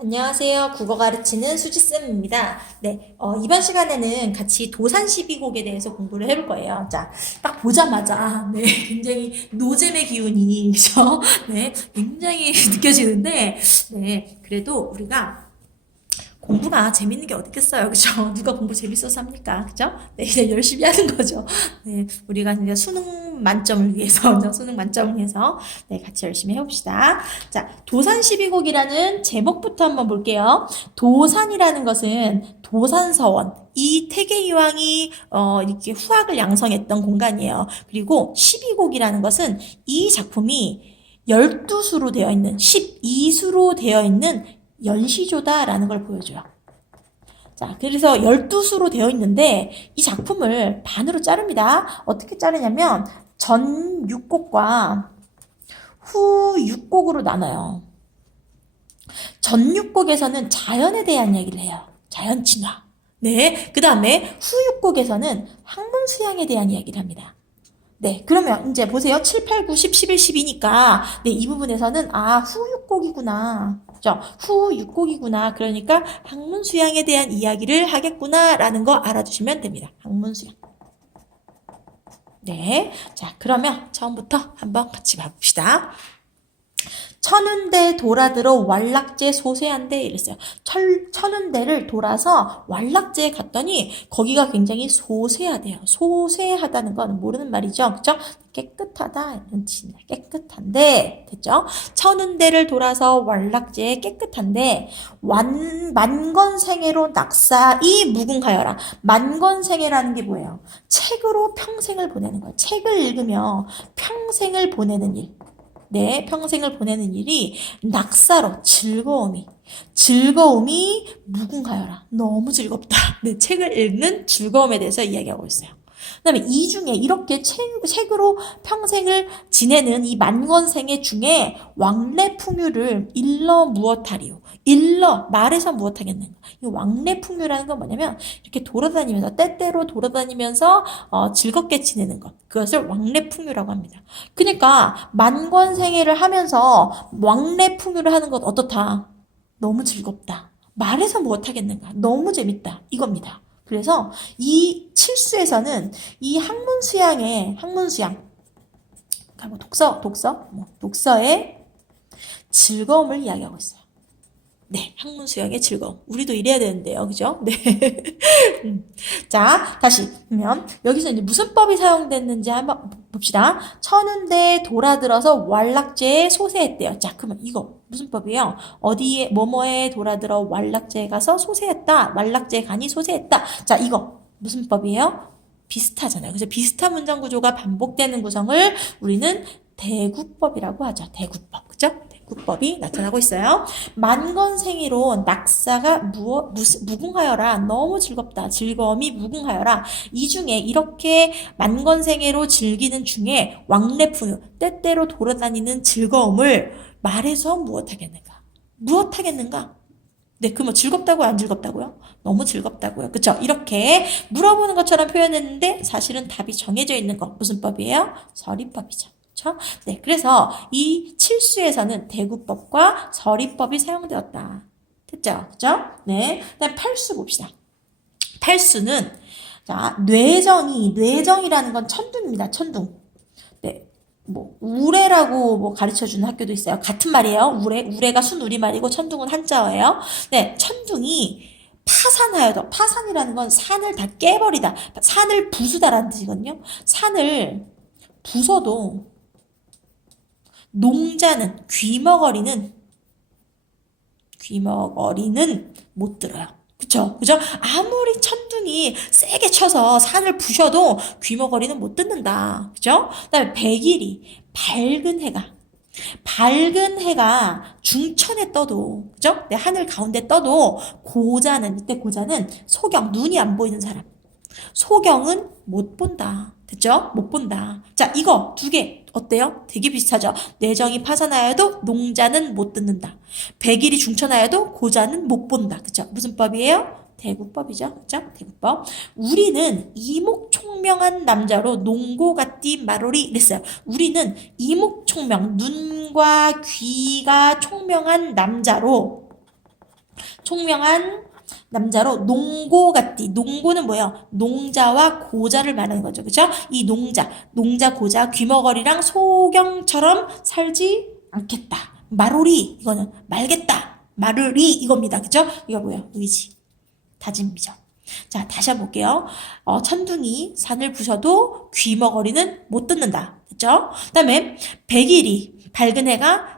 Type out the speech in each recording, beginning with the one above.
안녕하세요. 국어 가르치는 수지쌤입니다. 네, 이번 시간에는 같이 도산 12곡에 대해서 공부를 해볼 거예요. 자, 딱 보자마자, 네, 굉장히 노잼의 기운이, 그죠? 네, 굉장히 느껴지는데, 네, 그래도 우리가 공부가 재밌는 게 어디 있겠어요. 그죠? 누가 공부 재밌어서 합니까? 그죠? 네, 그냥 열심히 하는 거죠. 네, 우리가 이제 수능 만점을 위해서, 수능 만점을 위해서, 네, 같이 열심히 해봅시다. 자, 도산 12곡이라는 제목부터 한번 볼게요. 도산이라는 것은 도산서원, 이 태계이왕이 이렇게 후학을 양성했던 공간이에요. 그리고 12곡이라는 것은 이 작품이 12수로 되어 있는, 12수로 되어 있는 연시조다라는 걸 보여줘요. 자, 그래서 12수로 되어 있는데 이 작품을 반으로 자릅니다. 어떻게 자르냐면 전 6곡과 후 6곡으로 나눠요. 전 6곡에서는 자연에 대한 이야기를 해요. 자연 친화. 네, 그 다음에 후 6곡에서는 학문 수양에 대한 이야기를 합니다. 네, 그러면 이제 보세요. 7, 8, 9, 10, 11, 12니까 네, 이 부분에서는 후 6곡이구나. 그죠? 후 6곡이구나. 그러니까 학문 수양에 대한 이야기를 하겠구나라는 거 알아두시면 됩니다. 학문 수양. 네, 자, 그러면 처음부터 한번 같이 봐봅시다. 천운대 돌아들어 왈락제 소세한데 이랬어요. 천운대를 돌아서 왈락제에 갔더니 거기가 굉장히 소세하대요. 소세하다는 건 모르는 말이죠. 그죠? 깨끗하다 이런 뜻입니다. 깨끗한데 됐죠? 천운대를 돌아서 왈락제에 깨끗한데 만건생애로 낙사이 무궁하여라. 만건생애라는 게 뭐예요? 책으로 평생을 보내는 거예요. 책을 읽으며 평생을 보내는 일. 내 평생을 보내는 일이 낙사로 즐거움이 무궁하여라. 너무 즐겁다. 내 책을 읽는 즐거움에 대해서 이야기하고 있어요. 그 다음에 이 중에 이렇게 책으로 평생을 지내는 이 만권생애 중에 왕래풍유를 일러 무엇하리요? 말해서 무엇하겠는가? 이 왕래풍유라는 건 뭐냐면 이렇게 돌아다니면서 때때로 돌아다니면서 즐겁게 지내는 것. 그것을 왕래풍유라고 합니다. 그러니까 만권생애를 하면서 왕래풍유를 하는 것 어떻다? 너무 즐겁다. 말해서 무엇하겠는가? 너무 재밌다. 이겁니다. 그래서 이 칠수에서는 이 학문수양, 독서의 즐거움을 이야기하고 있어요. 네, 학문수양의 즐거움. 우리도 이래야 되는데요. 그죠? 네. 자, 다시 보면 여기서 이제 무슨 법이 사용됐는지 한번 봅시다. 천운대 돌아들어서 왈락제에 소세했대요. 자, 그러면 이거 무슨 법이에요? 어디에 뭐뭐에 돌아들어 왈락제에 가서 소세했다. 왈락제에 가니 소세했다. 자, 이거 무슨 법이에요? 비슷하잖아요. 그래서 비슷한 문장 구조가 반복되는 구성을 우리는 대구법이라고 하죠. 대구법. 그죠? 대구법이 나타나고 있어요. 만건생애로 낙사가 무궁하여라. 너무 즐겁다. 즐거움이 무궁하여라. 이 중에 이렇게 만건생애로 즐기는 중에 왕래풍유, 때때로 돌아다니는 즐거움을 말해서 무엇하겠는가? 네, 그럼 즐겁다고요? 안 즐겁다고요? 너무 즐겁다고요. 그쵸? 이렇게 물어보는 것처럼 표현했는데 사실은 답이 정해져 있는 거. 무슨 법이에요? 서리법이죠. 그쵸? 네, 그래서 이 칠수에서는 대구법과 서리법이 사용되었다. 됐죠? 그죠? 네. 그다음 팔수 봅시다. 팔수는 자, 뇌정이라는 건 천둥입니다. 천둥. 네. 우레라고 가르쳐주는 학교도 있어요. 같은 말이에요. 우레가 순우리말이고 천둥은 한자어예요. 네, 천둥이 파산이라는 건 산을 다 깨버리다. 산을 부수다라는 뜻이거든요. 산을 부숴도 농자는 귀머거리는 못 들어요. 그죠? 아무리 천둥이 세게 쳐서 산을 부셔도 귀머거리는 못 듣는다. 그죠? 그 다음에 백일이, 밝은 해가 중천에 떠도, 그죠? 내 하늘 가운데 떠도, 이때 고자는 눈이 안 보이는 사람. 소경은 못 본다. 됐죠? 못 본다. 자, 이거 두 개 어때요? 되게 비슷하죠? 뇌정이 파산하여도 농자는 못 듣는다. 백일이 중천하여도 고자는 못 본다. 그쵸? 무슨 법이에요? 대구법이죠. 그쵸? 대구법. 우리는 이목총명한 남자로 농고같디 말오리 이랬어요. 우리는 이목총명, 눈과 귀가 총명한 남자로 총명한 남자로 농고같이. 농고는 뭐예요? 농자와 고자를 말하는 거죠. 그죠? 이 농자, 고자, 귀머거리랑 소경처럼 살지 않겠다. 마로리, 이거는 말겠다. 마르리, 이겁니다. 그죠? 이거 뭐예요? 의지, 다짐이죠. 자, 다시 한번 볼게요. 천둥이 산을 부셔도 귀머거리는 못 듣는다. 그죠? 그 다음에 백일이, 밝은 해가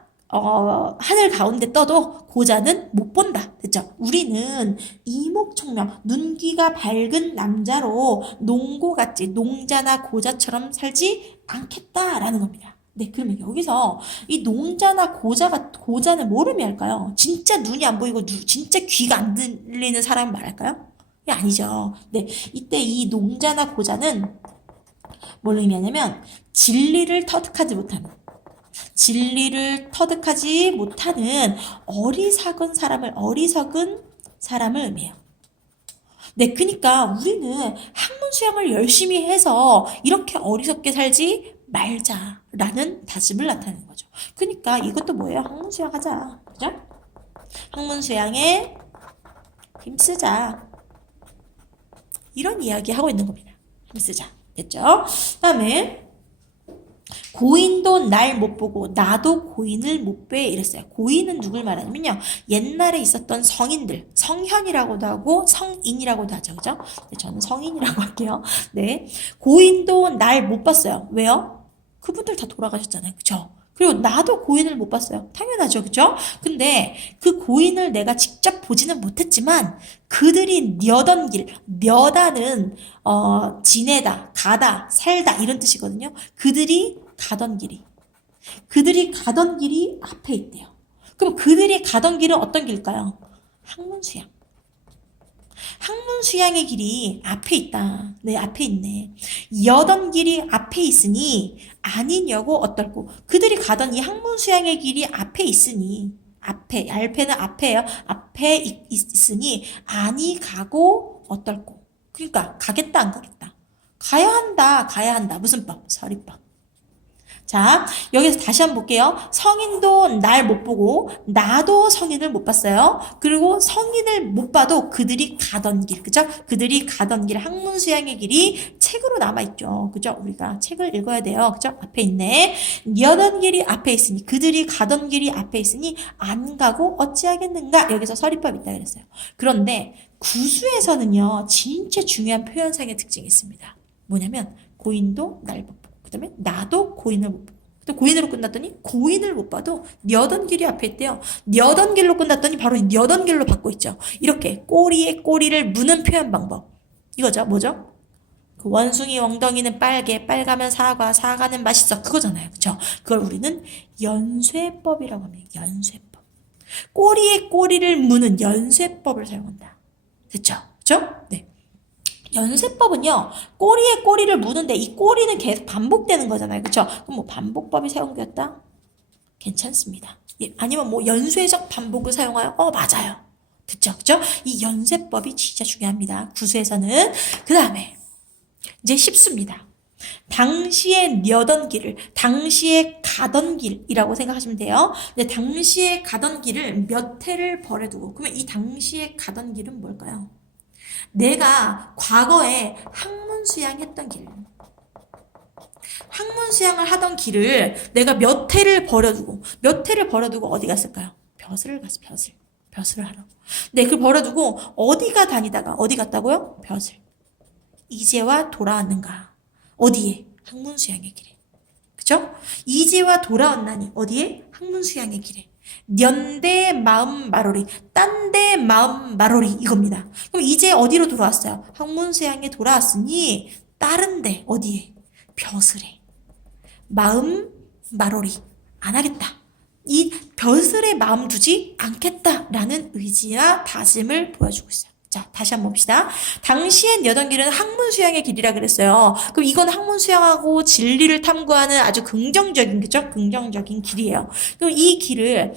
하늘 가운데 떠도 고자는 못 본다. 됐죠? 우리는 이목청명, 눈귀가 밝은 남자로 농고같이 농자나 고자처럼 살지 않겠다라는 겁니다. 네, 그러면 여기서 이 농자나 고자는 뭘 의미할까요? 진짜 눈이 안 보이고 진짜 귀가 안 들리는 사람 말할까요? 아니죠. 네, 이때 이 농자나 고자는 뭘 의미하냐면 진리를 터득하지 못하는 어리석은 사람을 의미해요. 네, 그러니까 우리는 학문 수양을 열심히 해서 이렇게 어리석게 살지 말자라는 다짐을 나타내는 거죠. 그러니까 이것도 뭐예요? 학문 수양하자. 그죠? 학문 수양에 힘쓰자. 이런 이야기 하고 있는 겁니다. 힘쓰자. 됐죠? 다음에 고인도 날 못 보고 나도 고인을 못 뵈 이랬어요. 고인은 누굴 말하냐면요. 옛날에 있었던 성인들, 성현이라고도 하고 성인이라고도 하죠. 그죠? 네, 저는 성인이라고 할게요. 네. 고인도 날 못 봤어요. 왜요? 그분들 다 돌아가셨잖아요. 그죠? 그리고 나도 고인을 못 봤어요. 당연하죠. 그죠? 근데 그 고인을 내가 직접 보지는 못했지만 그들이 녀던 길, 녀다는 지내다, 가다, 살다 이런 뜻이거든요. 그들이 가던 길이 앞에 있대요. 그럼 그들이 가던 길은 어떤 길일까요? 학문수양. 학문수양의 길이 앞에 있다. 네, 앞에 있네. 여던 길이 앞에 있으니 아니냐고 어떨고. 그들이 가던 이 학문수양의 길이 앞에 있으니 알페는 앞에요. 앞에 있으니 아니 가고 어떨고. 그러니까 가겠다 안 가겠다. 가야 한다. 무슨 법? 서리법. 자, 여기서 다시 한번 볼게요. 성인도 날 못 보고 나도 성인을 못 봤어요. 그리고 성인을 못 봐도 그들이 가던 길, 그죠? 그들이 가던 길, 학문수양의 길이 책으로 남아있죠. 그죠? 우리가 책을 읽어야 돼요. 그죠? 앞에 있네. 여던 길이 앞에 있으니, 그들이 가던 길이 앞에 있으니 안 가고 어찌하겠는가? 여기서 서리법 있다 그랬어요. 그런데 구수에서는요, 진짜 중요한 표현상의 특징이 있습니다. 뭐냐면 고인도 날 못 보고 그 다음에 나도 고인을 못 보고 또 고인으로 끝났더니 고인을 못 봐도 녀던 길이 앞에 있대요. 녀던 길로 끝났더니 바로 녀던 길로 받고 있죠. 이렇게 꼬리에 꼬리를 무는 표현 방법. 이거죠. 뭐죠? 그 원숭이 엉덩이는 빨가면 사과는 맛있어. 그거잖아요. 그쵸? 그걸 우리는 연쇄법이라고 합니다. 연쇄법. 꼬리에 꼬리를 무는 연쇄법을 사용한다. 됐죠? 그쵸? 네. 연쇄법은요, 꼬리에 꼬리를 무는데 이 꼬리는 계속 반복되는 거잖아요. 그쵸? 그럼 뭐 반복법이 사용되었다? 괜찮습니다. 예, 아니면 뭐 연쇄적 반복을 사용하여? 맞아요. 됐죠? 그쵸? 이 연쇄법이 진짜 중요합니다. 구수에서는. 그 다음에, 이제 쉽습니다. 당시에 가던 길이라고 생각하시면 돼요. 근데 당시에 가던 길을 몇 해를 버려두고, 그러면 이 당시에 가던 길은 뭘까요? 내가 과거에 학문수양을 하던 길을 내가 몇 해를 버려두고 어디 갔을까요? 벼슬을 갔어, 벼슬을 하러. 네, 그걸 버려두고 어디가 다니다가 어디 갔다고요? 벼슬. 이제와 돌아왔는가? 어디에? 학문수양의 길에. 그죠? 이제와 돌아왔나니 어디에? 학문수양의 길에. 년대 마음 마로리, 딴데 마음 마로리 이겁니다. 그럼 이제 어디로 돌아왔어요? 학문수양에 돌아왔으니 다른데 어디에? 벼슬에. 마음 마로리 안 하겠다. 이 벼슬에 마음 두지 않겠다라는 의지와 다짐을 보여주고 있어요. 자, 다시 한번 봅시다. 당시엔 여던 길은 학문수양의 길이라 그랬어요. 그럼 이건 학문수양하고 진리를 탐구하는 아주 긍정적인 길이에요. 그럼 이 길을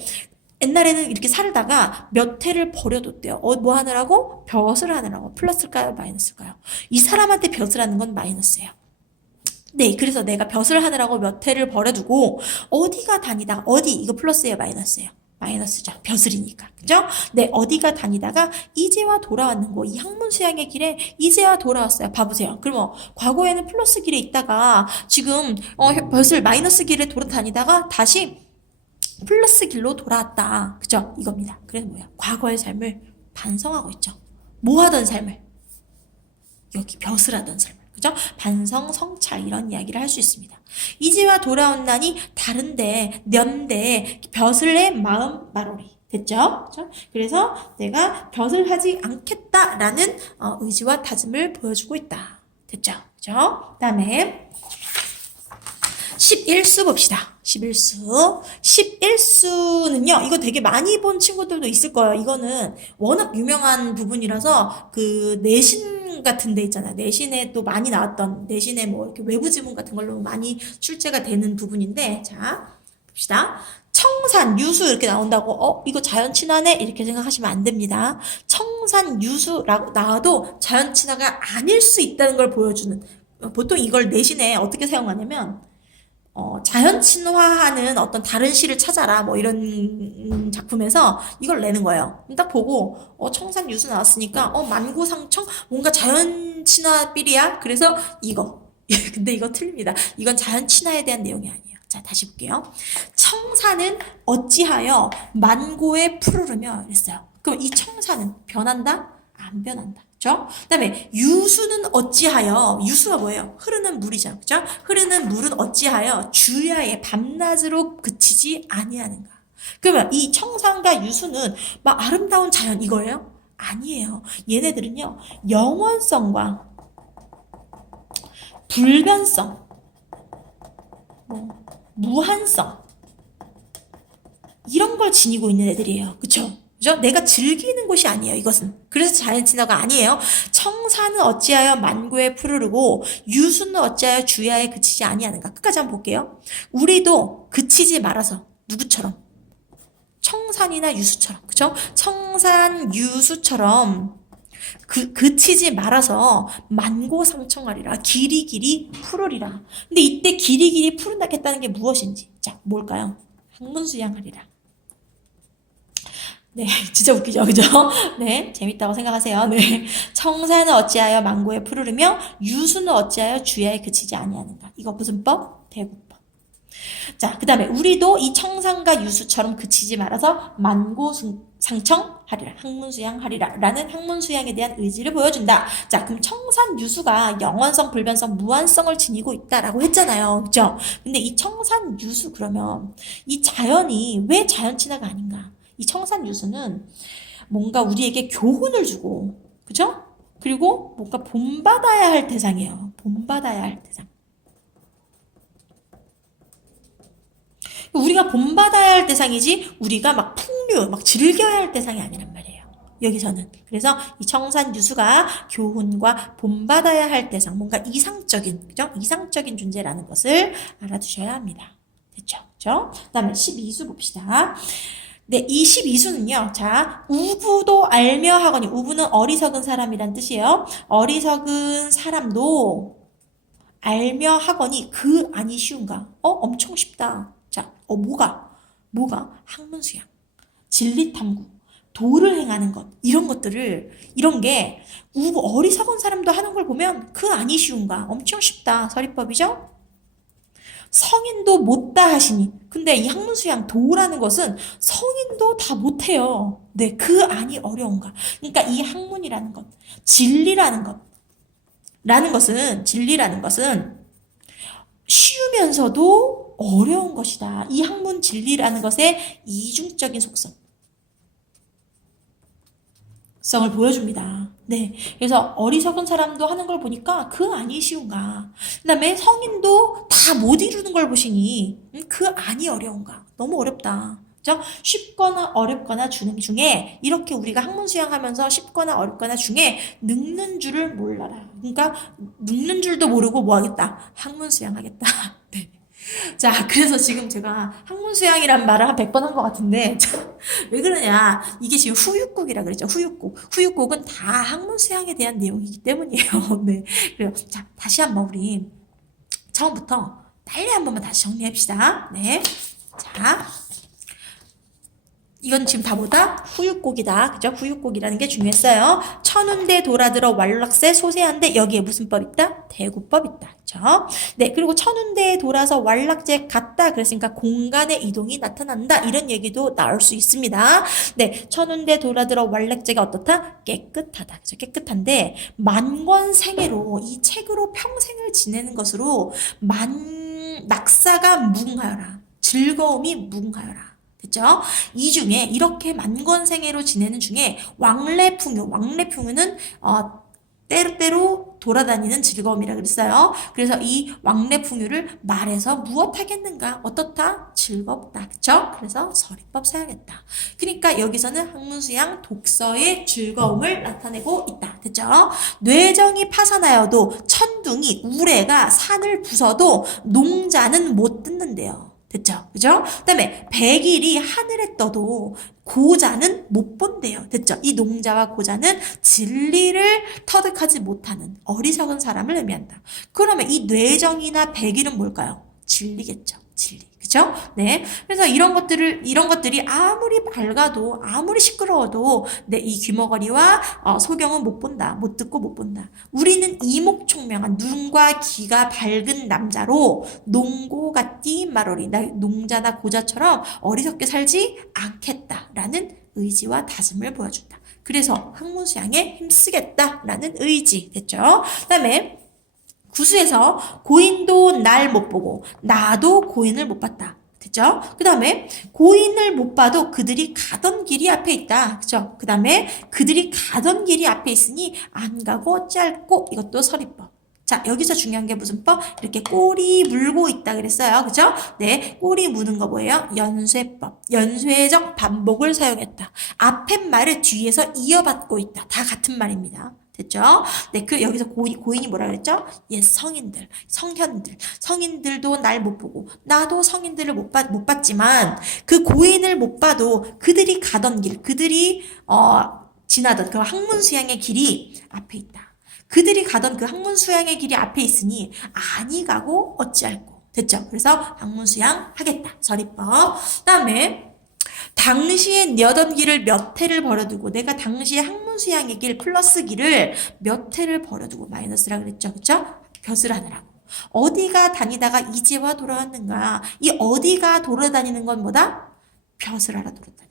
옛날에는 이렇게 살다가 몇 해를 버려뒀대요. 뭐 하느라고? 벼슬 하느라고. 플러스일까요? 마이너스일까요? 이 사람한테 벼슬 하는 건 마이너스예요. 네, 그래서 내가 벼슬 하느라고 몇 해를 버려두고 어디가 다니다, 이거 플러스예요? 마이너스예요? 마이너스죠. 벼슬이니까. 그죠? 네, 어디가 다니다가 이제와 돌아왔는 거. 이 학문 수양의 길에 이제와 돌아왔어요. 봐보세요. 그러면 과거에는 플러스 길에 있다가 지금 벼슬 마이너스 길에 돌아다니다가 다시 플러스 길로 돌아왔다. 그죠? 이겁니다. 그래서 뭐야? 과거의 삶을 반성하고 있죠. 뭐 하던 삶을? 여기 벼슬하던 삶을. 그죠? 반성, 성찰 이런 이야기를 할 수 있습니다. 이제와 돌아온다니 다른데, 년데, 벼슬의 마음 마로리. 됐죠? 그죠? 그래서 내가 벼슬하지 않겠다라는 의지와 다짐을 보여주고 있다. 됐죠? 그죠? 그 다음에 11수 봅시다. 11수. 11수는요, 이거 되게 많이 본 친구들도 있을 거예요. 이거는 워낙 유명한 부분이라서 그 내신 같은 데 있잖아요. 내신에 또 많이 나왔던, 내신에 뭐 이렇게 외부 지문 같은 걸로 많이 출제가 되는 부분인데, 자, 봅시다. 청산, 유수 이렇게 나온다고, 이거 자연 친화네? 이렇게 생각하시면 안 됩니다. 청산, 유수라고 나와도 자연 친화가 아닐 수 있다는 걸 보여주는, 보통 이걸 내신에 어떻게 사용하냐면, 자연 친화하는 어떤 다른 시를 찾아라 뭐 이런 작품에서 이걸 내는 거예요. 딱 보고 청산 유수 나왔으니까 만고상청 뭔가 자연 친화 삘이야. 그래서 이거. 근데 이거 틀립니다. 이건 자연 친화에 대한 내용이 아니에요. 자, 다시 볼게요. 청사는 어찌하여 만고에 푸르르며 이랬어요. 그럼 이 청사는 변한다? 안 변한다. 그죠? 그 다음에 유수는 어찌하여, 유수가 뭐예요? 흐르는 물이잖아. 그죠? 흐르는 물은 어찌하여 주야의 밤낮으로 그치지 아니하는가. 그러면 이 청산과 유수는 막 아름다운 자연 이거예요? 아니에요. 얘네들은요, 영원성과 불변성, 무한성, 이런 걸 지니고 있는 애들이에요. 그쵸? 그죠? 내가 즐기는 곳이 아니에요, 이것은. 그래서 자연 친화가 아니에요. 청사는 어찌하여 만고에 푸르르고 유수는 어찌하여 주야에 그치지 아니하는가. 끝까지 한번 볼게요. 우리도 그치지 말아서 누구처럼? 청산이나 유수처럼. 그죠? 청산, 유수처럼 그치지 말아서 만고상청하리라. 길이길이 푸르리라. 근데 이때 길이길이 푸른다겠다는 게 무엇인지. 자, 뭘까요? 학문수양하리라. 네, 진짜 웃기죠, 그죠? 네, 재밌다고 생각하세요. 네, 청사는 어찌하여 만고에 푸르르며 유수는 어찌하여 주야에 그치지 아니하는가. 이거 무슨 법? 대구법. 자, 그 다음에 우리도 이 청산과 유수처럼 그치지 말아서 만고상청하리라. 학문수양하리라. 라는 학문수양에 대한 의지를 보여준다. 자, 그럼 청산, 유수가 영원성, 불변성, 무한성을 지니고 있다라고 했잖아요. 그죠? 근데 이 청산, 유수 그러면 이 자연이 왜 자연 친화가 아닌가? 이 청산 유수는 뭔가 우리에게 교훈을 주고, 그죠? 그리고 뭔가 본받아야 할 대상이에요. 본받아야 할 대상. 우리가 본받아야 할 대상이지, 우리가 막 풍류, 막 즐겨야 할 대상이 아니란 말이에요. 여기서는. 그래서 이 청산 유수가 교훈과 본받아야 할 대상, 뭔가 이상적인, 그죠? 이상적인 존재라는 것을 알아두셔야 합니다. 됐죠? 그죠? 그 다음에 12수 봅시다. 네, 이 12수는요. 자, 우부도 알며 하거니, 우부는 어리석은 사람이란 뜻이에요. 어리석은 사람도 알며 하거니 그 아니 쉬운가? 엄청 쉽다. 자, 뭐가? 학문수양, 진리탐구, 도를 행하는 것, 이런 것들을, 이런 게 어리석은 사람도 하는 걸 보면 그 아니 쉬운가? 엄청 쉽다. 서리법이죠? 성인도 못다 하시니. 근데 이 학문수양 도라는 것은 성인도 다 못해요. 네, 그 안이 어려운가. 그러니까 이 학문이라는 것, 진리라는 것은 쉬우면서도 어려운 것이다. 이 학문 진리라는 것의 이중적인 성을 보여줍니다. 네. 그래서 어리석은 사람도 하는 걸 보니까 그 안이 쉬운가. 그 다음에 성인도 다 못 이루는 걸 보시니 그 안이 어려운가. 너무 어렵다. 그죠? 쉽거나 어렵거나 중에 이렇게 우리가 학문 수양하면서 쉽거나 어렵거나 중에 늙는 줄을 몰라라. 그러니까 늙는 줄도 모르고 뭐 하겠다. 학문 수양하겠다. 네. 자, 그래서 지금 제가 학문수양이란 말을 한 100번 한 것 같은데, 왜 그러냐. 이게 지금 후육곡이라 그랬죠. 후육곡. 후육곡은 다 학문수양에 대한 내용이기 때문이에요. 네. 그래요. 자, 다시 한번 우리 처음부터 빨리 한 번만 다시 정리합시다. 네. 자, 이건 지금 다 뭐다? 후유곡이다. 그죠? 후유곡이라는 게 중요했어요. 천운대 돌아들어 왈락새 소세한데 여기에 무슨 법 있다? 대구법 있다. 그죠? 네, 그리고 천운대에 돌아서 왈락새 갔다. 그랬으니까 공간의 이동이 나타난다. 이런 얘기도 나올 수 있습니다. 네, 천운대 돌아들어 왈락새가 어떻다? 깨끗하다. 그죠? 깨끗한데 만권생애로 이 책으로 평생을 지내는 것으로 낙사가 무궁하여라. 즐거움이 무궁하여라. 됐죠? 이 중에 이렇게 만권생애로 지내는 중에 왕래풍유는 때로때로 돌아다니는 즐거움이라 그랬어요. 그래서 이 왕래풍유를 말해서 무엇하겠는가? 어떻다? 즐겁다. 그쵸? 그래서 서리법 사야겠다. 그러니까 여기서는 학문수양 독서의 즐거움을 나타내고 있다. 됐죠? 뇌정이 파산하여도 천둥이 우레가 산을 부숴도 농자는 못 듣는데요. 됐죠? 그죠? 그 다음에 백일이 하늘에 떠도 고자는 못 본대요. 됐죠? 이 농자와 고자는 진리를 터득하지 못하는 어리석은 사람을 의미한다. 그러면 이 뇌정이나 백일은 뭘까요? 진리겠죠. 진리. 그죠? 네. 그래서 이런 것들이 아무리 밝아도, 아무리 시끄러워도, 네, 이 귀머거리와 소경은 못 본다. 못 듣고 못 본다. 우리는 이목총명한 눈과 귀가 밝은 남자로 농고같디 말어리. 나 농자나 고자처럼 어리석게 살지 않겠다라는 의지와 다짐을 보여준다. 그래서 학문수양에 힘쓰겠다라는 의지. 됐죠? 그 다음에 구수에서 고인도 날 못 보고 나도 고인을 못 봤다. 됐죠? 그 다음에 고인을 못 봐도 그들이 가던 길이 앞에 있다. 그죠? 그 다음에 그들이 가던 길이 앞에 있으니 안 가고 짧고 이것도 서리법. 자, 여기서 중요한 게 무슨 법? 이렇게 꼬리 물고 있다 그랬어요. 그죠? 네, 꼬리 무는 거 뭐예요? 연쇄법. 연쇄적 반복을 사용했다. 앞에 말을 뒤에서 이어받고 있다. 다 같은 말입니다. 됐죠? 네, 여기서 고인이 뭐라 그랬죠? 예, 성인들도 날 못 보고, 나도 성인들을 못 봤지만, 그 고인을 못 봐도 그들이 가던 길, 그들이, 지나던 그 학문수양의 길이 앞에 있다. 그들이 가던 그 학문수양의 길이 앞에 있으니, 아니 가고 어찌할꼬. 됐죠? 그래서 학문수양 하겠다. 서리법. 그 다음에, 당시에 여던 길을 몇 해를 버려두고 내가 당시에 학문수양의 길 플러스 길을 몇 해를 버려두고 마이너스라 그랬죠. 그쵸? 벼슬 하느라고. 어디가 다니다가 이제와 돌아왔는가? 이 어디가 돌아다니는 건 뭐다? 벼슬 하러 돌아다니는 거.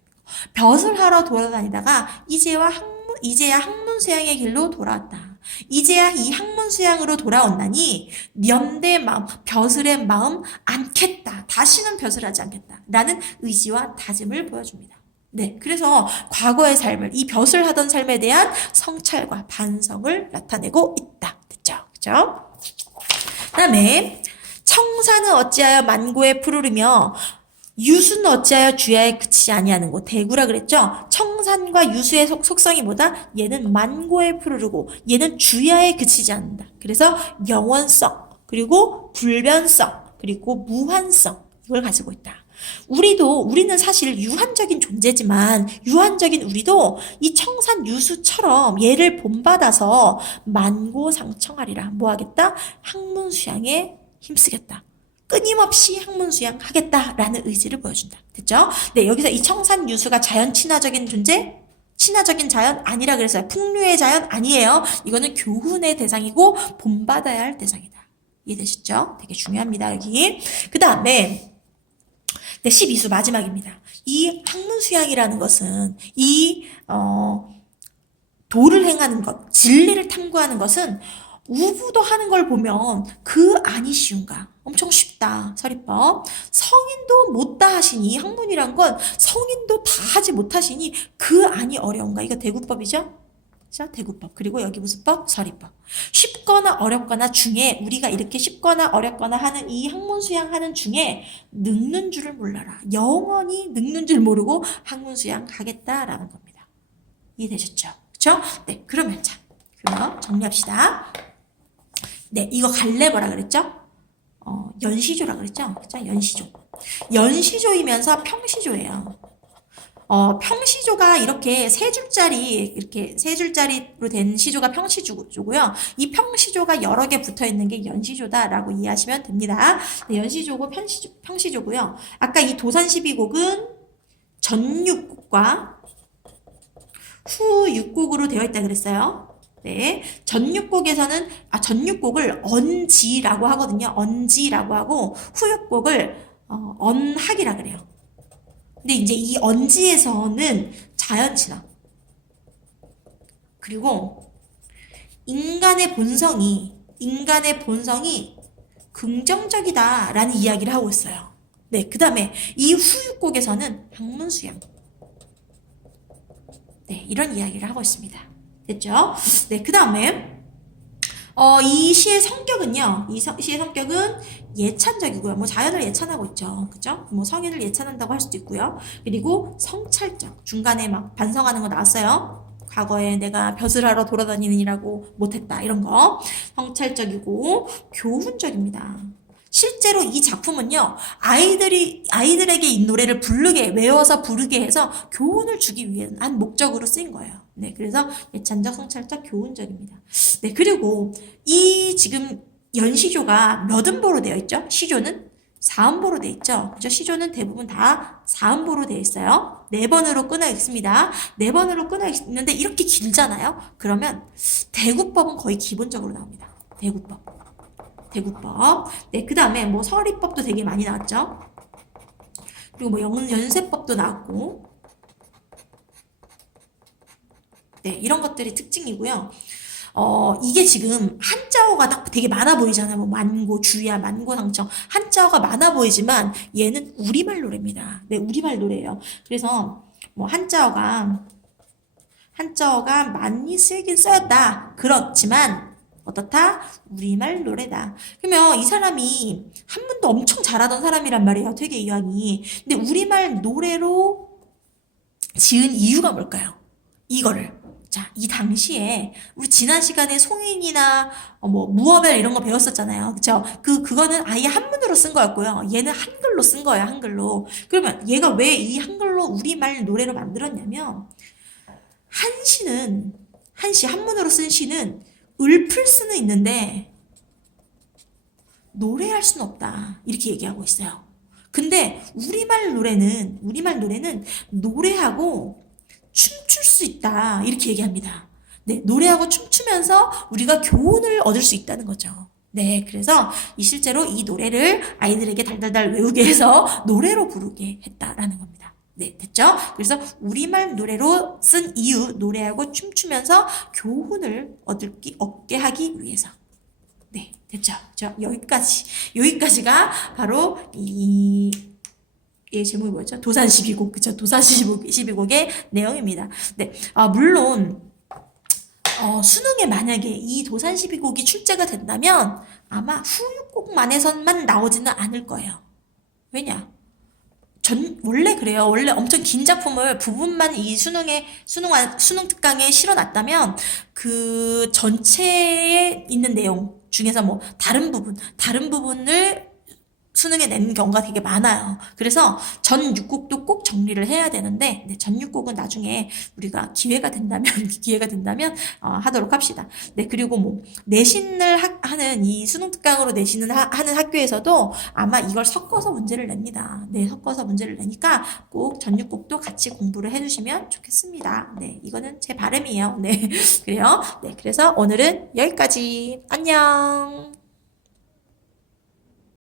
벼슬 하러 돌아다니다가 이제야 학문수양의 길로 돌아왔다. 이제야 이 학문수양으로 돌아온다니 연대 마음, 벼슬의 마음 않겠다. 다시는 벼슬하지 않겠다. 라는 의지와 다짐을 보여줍니다. 네, 그래서 과거의 삶을, 이 벼슬하던 삶에 대한 성찰과 반성을 나타내고 있다. 됐죠? 그죠? 그 다음에 청사는 어찌하여 만고에 푸르르며 유수는 어찌하여 주야에 그치지 아니하는 거. 대구라 그랬죠? 청산과 유수의 속성이 뭐다? 얘는 만고에 푸르르고 얘는 주야에 그치지 않는다. 그래서 영원성, 그리고 불변성, 그리고 무한성 이걸 가지고 있다. 우리는 사실 유한적인 존재지만 유한적인 우리도 이 청산 유수처럼 얘를 본받아서 만고상청하리라. 뭐 하겠다? 학문수양에 힘쓰겠다. 끊임없이 학문수양 하겠다라는 의지를 보여준다. 됐죠? 네, 여기서 이 청산유수가 자연 친화적인 존재? 친화적인 자연 아니라 그랬어요. 풍류의 자연 아니에요. 이거는 교훈의 대상이고 본받아야 할 대상이다. 이해되시죠? 되게 중요합니다. 여기. 그 다음에 네, 12수 마지막입니다. 이 학문수양이라는 것은 도를 행하는 것, 진리를 탐구하는 것은 우부도 하는 걸 보면 그 안이 쉬운가? 엄청 쉽다. 서리법. 성인도 못다 하시니 학문이란 건 성인도 다 하지 못하시니 그 안이 어려운가? 이거 대구법이죠? 자, 대구법. 그리고 여기 무슨 법? 서리법. 쉽거나 어렵거나 중에 우리가 이렇게 쉽거나 어렵거나 하는 이 학문수양 하는 중에 늙는 줄을 몰라라. 영원히 늙는 줄 모르고 학문수양 하겠다라는 겁니다. 이해되셨죠? 그쵸? 네, 그러면 정리합시다. 네, 이거 갈래 뭐라 그랬죠? 연시조라 그랬죠? 그죠? 연시조. 연시조이면서 평시조예요. 평시조가 이렇게 세 줄짜리로 된 시조가 평시조고요. 이 평시조가 여러 개 붙어 있는 게 연시조다라고 이해하시면 됩니다. 네, 연시조고 평시조고요. 아까 이 도산 12곡은 전육곡과 후육곡으로 되어 있다 그랬어요. 네, 전육곡을 언지라고 하거든요. 언지라고 하고 후육곡을 언학이라 그래요. 근데 이제 이 언지에서는 자연친화 그리고 인간의 본성이 긍정적이다라는 이야기를 하고 있어요. 네, 그 다음에 이 후육곡에서는 학문수양. 네, 이런 이야기를 하고 있습니다. 됐죠? 네, 그 다음에 이 시의 성격은요. 시의 성격은 예찬적이고요. 뭐 자연을 예찬하고 있죠. 그죠? 뭐 성인을 예찬한다고 할 수도 있고요. 그리고 성찰적. 중간에 막 반성하는 거 나왔어요. 과거에 내가 벼슬하러 돌아다니느니라고 못했다. 이런 거. 성찰적이고 교훈적입니다. 실제로 이 작품은요, 아이들에게 이 노래를 외워서 부르게 해서 교훈을 주기 위한 목적으로 쓰인 거예요. 네, 그래서 예찬적, 성찰적, 교훈적입니다. 네, 그리고 이 지금 연시조가 몇 음보로 되어 있죠? 시조는 4음보로 되어 있죠? 그죠? 시조는 대부분 다 4음보로 되어 있어요. 4번으로 끊어 있습니다. 4번으로 끊어 있는데 이렇게 길잖아요? 그러면 대구법은 거의 기본적으로 나옵니다. 대구법. 네, 그 다음에 뭐 서리법도 되게 많이 나왔죠. 그리고 뭐 연세법도 나왔고. 네, 이런 것들이 특징이고요. 이게 지금 한자어가 딱 되게 많아 보이잖아요. 뭐 만고, 주야, 만고, 상청. 한자어가 많아 보이지만 얘는 우리말 노래입니다. 네, 우리말 노래예요. 그래서 뭐 한자어가 많이 쓰이긴 쓰였다. 그렇지만 어떻다? 우리말 노래다. 그러면 이 사람이 한문도 엄청 잘하던 사람이란 말이에요. 되게 이왕이. 근데 우리말 노래로 지은 이유가 뭘까요? 이거를. 자, 이 당시에 우리 지난 시간에 송인이나 뭐 무어별 이런 거 배웠었잖아요. 그쵸? 그거는 아예 한문으로 쓴 거였고요. 얘는 한글로 쓴 거예요. 한글로. 그러면 얘가 왜 이 한글로 우리말 노래로 만들었냐면 한문으로 쓴 시는 읊을 수는 있는데 노래할 수는 없다. 이렇게 얘기하고 있어요. 근데 우리말 노래는 노래하고 춤출 수 있다. 이렇게 얘기합니다. 네, 노래하고 춤추면서 우리가 교훈을 얻을 수 있다는 거죠. 네, 그래서 실제로 이 노래를 아이들에게 달달달 외우게 해서 노래로 부르게 했다라는 겁니다. 네, 됐죠? 그래서 우리말 노래로 쓴 이유, 노래하고 춤추면서 교훈을 얻게 하기 위해서. 네, 됐죠? 여기까지가 바로 얘 제목이 뭐였죠? 도산 12곡, 그쵸? 도산 12곡의 내용입니다. 네, 물론, 수능에 만약에 이 도산 12곡이 출제가 된다면 아마 후육곡만에서만 나오지는 않을 거예요. 왜냐? 원래 그래요. 원래 엄청 긴 작품을 부분만 이 수능 특강에 실어놨다면 그 전체에 있는 내용 중에서 뭐 다른 부분을 수능에 낸 경우가 되게 많아요. 그래서 전 6곡도 꼭 정리를 해야 되는데, 네, 전 6곡은 나중에 우리가 기회가 된다면 하도록 합시다. 네, 그리고 뭐 내신을 하는 이 수능 특강으로 내신을 하는 학교에서도 아마 이걸 섞어서 문제를 냅니다. 네, 섞어서 문제를 내니까 꼭 전 6곡도 같이 공부를 해주시면 좋겠습니다. 네, 이거는 제 바람이에요. 네, 그래요. 네, 그래서 오늘은 여기까지. 안녕.